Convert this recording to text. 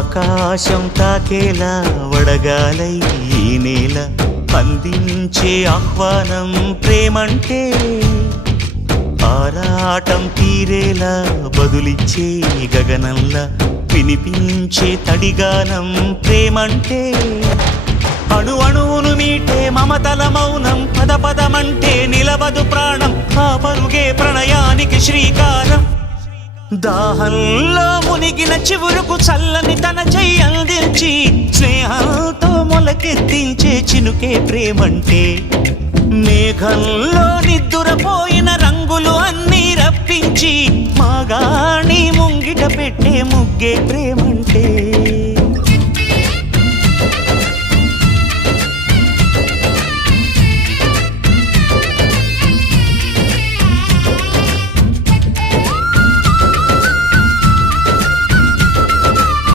ఆకాశం తాకేలా వడగాలై ఈ నేల అందించే ఆహ్వానం ప్రేమంటే ఆరాటం తీరేలా బదులిచ్చే గగనంలా వినిపించే తడిగానం ప్రేమంటే అణు అణువును మీటే మమతల మౌనం పద పదమంటే నిలవదు ప్రాణం ఆ పరుగే ప్రణయానికి శ్రీకారం దాహంలో మునిగిన చివురుకు చల్లని తన చెయ్యి అందించి స్నేహంతో మొలకెత్తించే చినుకే ప్రేమంటే మేఘంలో నిద్దురపోయిన రంగులు అన్నీ రప్పించి మాగాణి ముంగిట పెట్టే ముగ్గే ప్రేమంటే